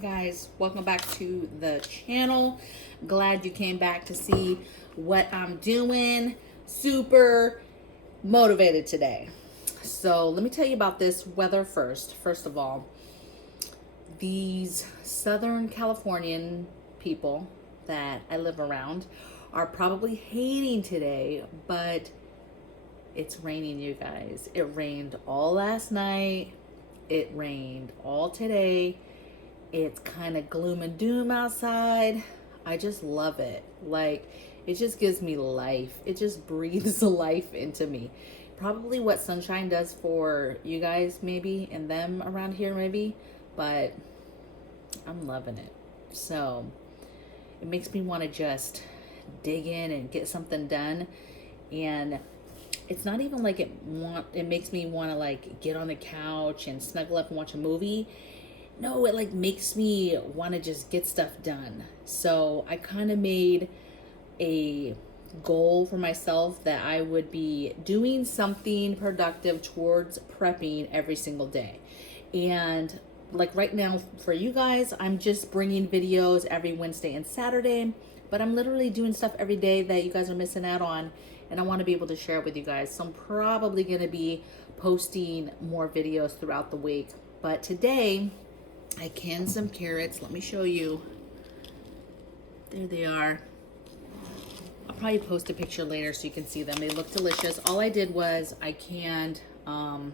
guys, welcome back to the channel. Glad you came back to see what I'm doing. Super motivated today. So let me tell you about this weather first. First of all, these Southern Californian people that I live around are probably hating today, but it's raining, you guys. It rained all last night. It rained all today. It's kind of gloom and doom outside. I just love it. Like, it just gives me life. It just breathes life into me. Probably what sunshine does for you guys, maybe, and them around here, maybe, but I'm loving it. So it makes me want to just dig in and get something done. And it's not even like it makes me want to like get on the couch and snuggle up and watch a movie. No, it like makes me want to just get stuff done. So I kind of made a goal for myself that I would be doing something productive towards prepping every single day. And like right now for you guys, I'm just bringing videos every Wednesday and Saturday, but I'm literally doing stuff every day that you guys are missing out on. And I want to be able to share it with you guys. So I'm probably going to be posting more videos throughout the week. But today, I canned some carrots. Let me show you. There they are. I'll probably post a picture later so you can see them. They look delicious. All I did was I canned the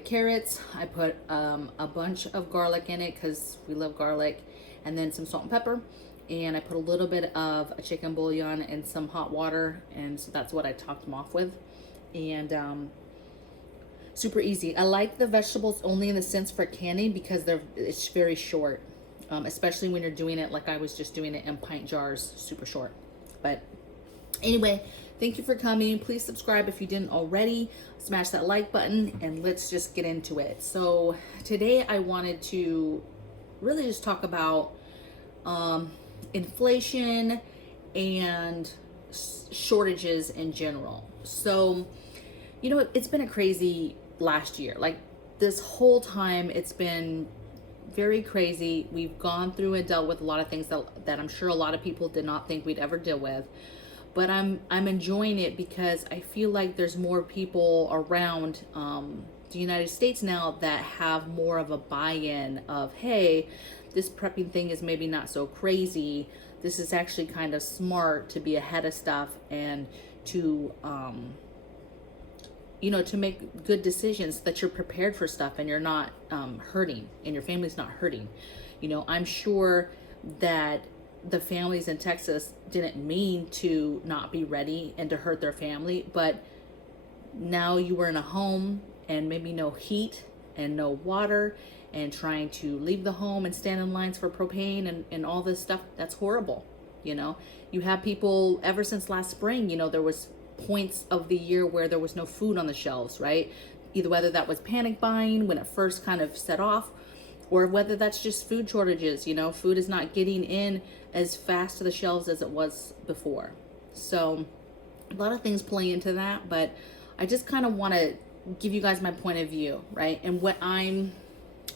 carrots. I put a bunch of garlic in it because we love garlic, and then some salt and pepper. And I put a little bit of a chicken bouillon and some hot water, and so that's what I topped them off with. And super easy. I like the vegetables only in the sense for canning because it's very short, especially when you're doing it like I was just doing it in pint jars, super short. But anyway, thank you for coming. Please subscribe if you didn't already. Smash that like button and let's just get into it. So today I wanted to really just talk about inflation and shortages in general. So, you know, it's been a crazy last year. Like this whole time, it's been very crazy. We've gone through and dealt with a lot of things that I'm sure a lot of people did not think we'd ever deal with. But I'm enjoying it because I feel like there's more people around the United States now that have more of a buy-in of, hey, this prepping thing is maybe not so crazy. This is actually kind of smart to be ahead of stuff and to, you know, to make good decisions that you're prepared for stuff and you're not hurting and your family's not hurting. You know, I'm sure that the families in Texas didn't mean to not be ready and to hurt their family, but now you were in a home and maybe no heat and no water and trying to leave the home and stand in lines for propane and all this stuff. That's horrible. You know, you have people ever since last spring, you know, there was points of the year where there was no food on the shelves, right? Either whether that was panic buying when it first kind of set off, or whether that's just food shortages. You know, food is not getting in as fast to the shelves as it was before. So a lot of things play into that, but I just kind of want to give you guys my point of view, right? And what I'm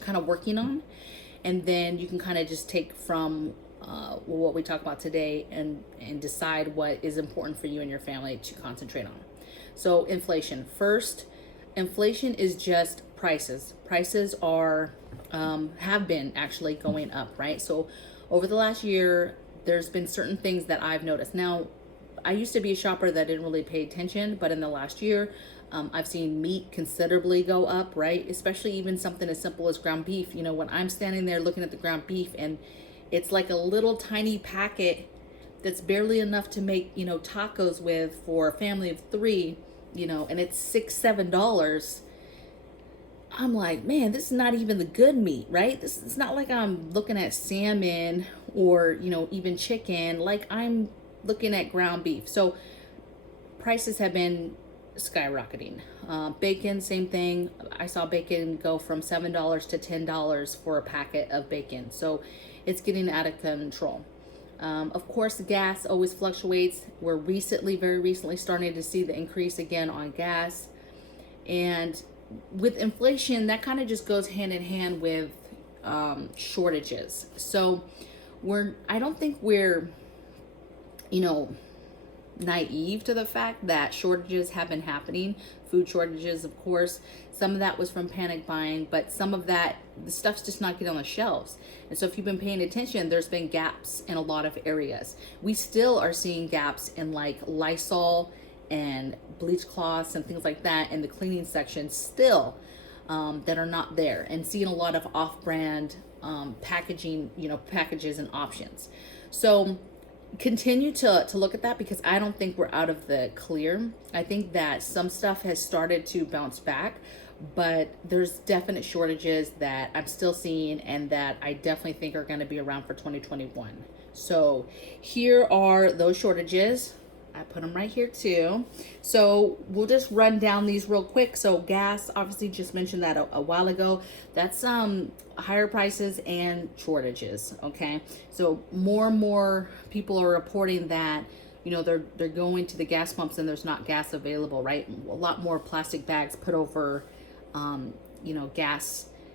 kind of working on, and then you can kind of just take from what we talk about today and decide what is important for you and your family to concentrate on. So inflation. First, inflation is just prices. Prices are have been actually going up, right? So over the last year, there's been certain things that I've noticed. Now, I used to be a shopper that didn't really pay attention, but in the last year, I've seen meat considerably go up, right? Especially even something as simple as ground beef. You know, when I'm standing there looking at the ground beef and it's like a little tiny packet that's barely enough to make, you know, tacos with for a family of 3, you know, and it's $6-7. I'm like, man, this is not even the good meat, right? It's not like I'm looking at salmon or, you know, even chicken. Like I'm looking at ground beef. So prices have been skyrocketing. Bacon, same thing. I saw bacon go from $7 to $10 for a packet of bacon. So it's getting out of control. Of course, gas always fluctuates. We're very recently starting to see the increase again on gas. And with inflation, that kind of just goes hand in hand with shortages. So I don't think we're, you know, naive to the fact that shortages have been happening. Food shortages, of course. Some of that was from panic buying, but some of that, the stuff's just not getting on the shelves. And so if you've been paying attention, there's been gaps in a lot of areas. We still are seeing gaps in like Lysol and bleach cloths and things like that in the cleaning section still, that are not there, and seeing a lot of off-brand packaging, packages and options. So continue to look at that, because I don't think we're out of the clear. I think that some stuff has started to bounce back, but there's definite shortages that I'm still seeing and that I definitely think are going to be around for 2021. So here are those shortages. I put them right here too. So we'll just run down these real quick. So gas, obviously just mentioned that a while ago. That's higher prices and shortages. Okay. So more and more people are reporting that, they're going to the gas pumps and there's not gas available, right? A lot more plastic bags put over,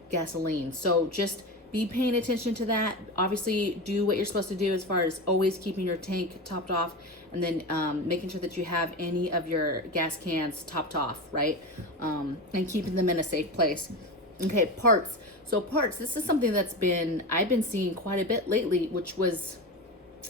gasoline. So just be paying attention to that. Obviously do what you're supposed to do as far as always keeping your tank topped off, and then making sure that you have any of your gas cans topped off, right? And keeping them in a safe place. Okay, parts. So parts, this is something I've been seeing quite a bit lately, which was,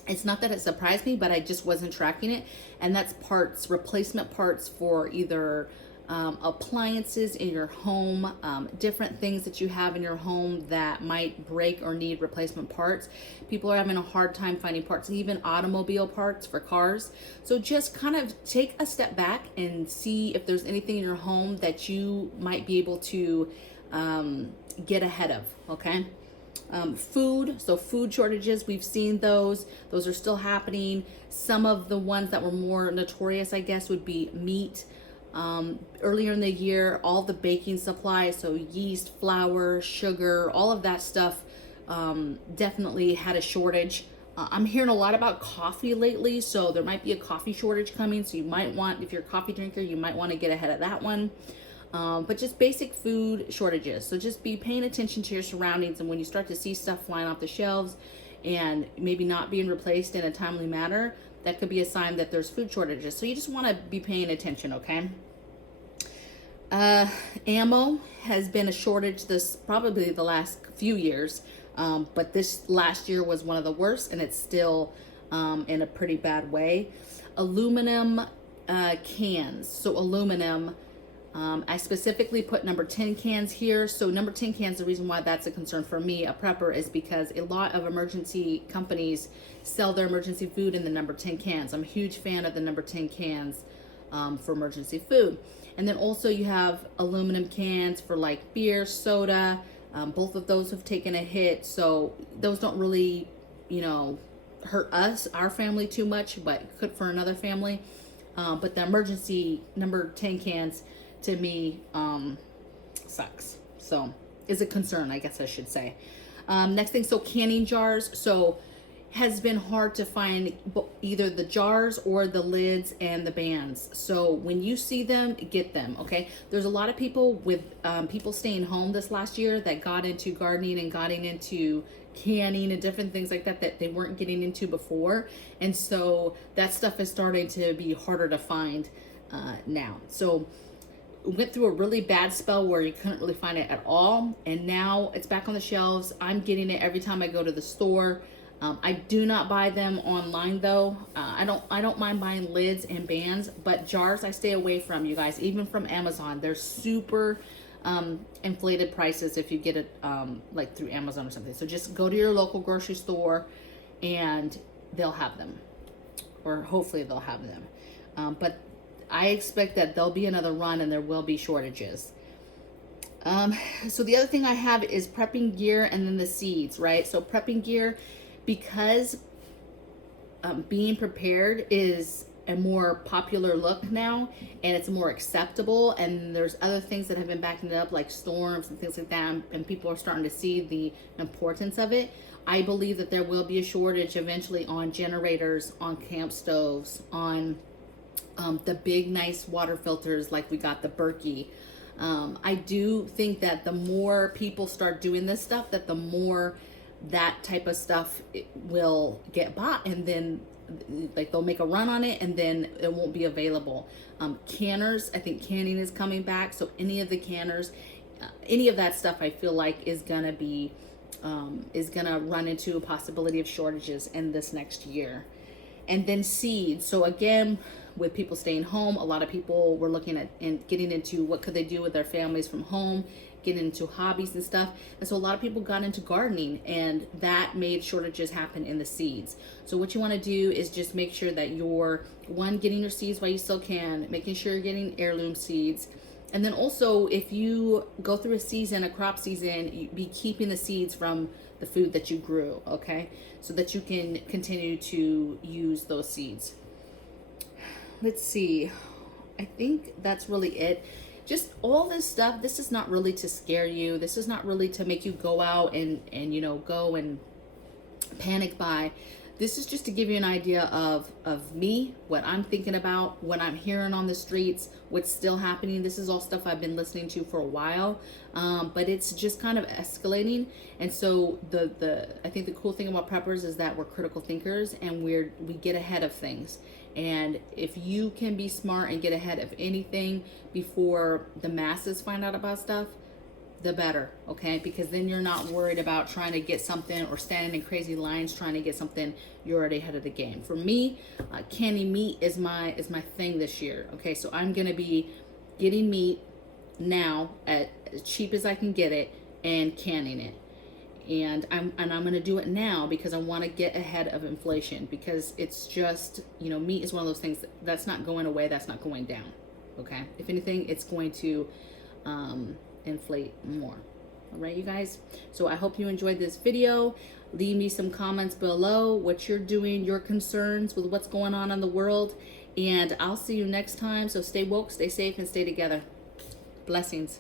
it's not that it surprised me, but I just wasn't tracking it. And that's parts, replacement parts for either appliances in your home, different things that you have in your home that might break or need replacement parts. People are having a hard time finding parts, even automobile parts for cars. So just kind of take a step back and see if there's anything in your home that you might be able to get ahead of, okay? Food, so food shortages, we've seen those are still happening. Some of the ones that were more notorious, I guess, would be meat. Earlier in the year, all the baking supplies, so yeast, flour, sugar, all of that stuff definitely had a shortage. I'm hearing a lot about coffee lately, so there might be a coffee shortage coming. So you might want, if you're a coffee drinker, you might want to get ahead of that one. But just basic food shortages. So just be paying attention to your surroundings, and when you start to see stuff flying off the shelves and maybe not being replaced in a timely manner, that could be a sign that there's food shortages. So you just want to be paying attention, okay? Ammo has been a shortage this probably the last few years, but this last year was one of the worst, and it's still in a pretty bad way. Aluminum cans. So aluminum, I specifically put number 10 cans here. So number 10 cans, the reason why that's a concern for me, a prepper, is because a lot of emergency companies sell their emergency food in the number 10 cans. I'm a huge fan of the number 10 cans for emergency food. And then also you have aluminum cans for like beer, soda. Both of those have taken a hit. So those don't really, hurt us, our family too much, but could for another family. But the emergency number 10 cans, to me, sucks. So is a concern, I guess I should say. Next thing, so canning jars. So has been hard to find either the jars or the lids and the bands. So when you see them, get them, okay? There's a lot of people with people staying home this last year that got into gardening and got into canning and different things like that they weren't getting into before. And so that stuff is starting to be harder to find now. So went through a really bad spell where you couldn't really find it at all, and now it's back on the shelves. I'm getting it every time I go to the store. I do not buy them online though. I don't mind buying lids and bands, but jars I stay away from, you guys. Even from Amazon, they're super inflated prices if you get it like through Amazon or something. So just go to your local grocery store and they'll have them, or hopefully they'll have them. But I expect that there'll be another run and there will be shortages. So the other thing I have is prepping gear and then the seeds, right? So prepping gear, because being prepared is a more popular look now, and it's more acceptable, and there's other things that have been backing it up, like storms and things like that, and people are starting to see the importance of it. I believe that there will be a shortage eventually on generators, on camp stoves, on the big nice water filters, like we got the Berkey, I do think that the more people start doing this stuff, that the more that type of stuff will get bought, and then like they'll make a run on it and then it won't be available. Canners, I think canning is coming back, so any of the canners, any of that stuff I feel like is gonna be is gonna run into a possibility of shortages in this next year. And then seeds. So again, with people staying home, a lot of people were looking at and getting into what could they do with their families from home, getting into hobbies and stuff. And so a lot of people got into gardening, and that made shortages happen in the seeds. So what you want to do is just make sure that you're, one, getting your seeds while you still can, making sure you're getting heirloom seeds. And then also, if you go through a season, a crop season, you be keeping the seeds from the food that you grew, okay? So that you can continue to use those seeds. Let's see. I think that's really it. Just all this stuff, this is not really to scare you. This is not really to make you go out and you know, go and panic buy. This is just to give you an idea of me, what I'm thinking about, what I'm hearing on the streets, what's still happening. This is all stuff I've been listening to for a while, but it's just kind of escalating. And so I think the cool thing about preppers is that we're critical thinkers, and we get ahead of things. And if you can be smart and get ahead of anything before the masses find out about stuff, the better, okay? Because then you're not worried about trying to get something or standing in crazy lines trying to get something. You're already ahead of the game. For me, canning meat is my thing this year, okay? So I'm gonna be getting meat now at as cheap as I can get it and canning it. And I'm gonna do it now because I want to get ahead of inflation, because it's just, you know, meat is one of those things that's not going away, that's not going down, okay? If anything, it's going to inflate more. All right, you guys, so I hope you enjoyed this video. Leave me some comments below what you're doing, your concerns with what's going on in the world, and I'll see you next time. So stay woke, stay safe, and stay together. Blessings.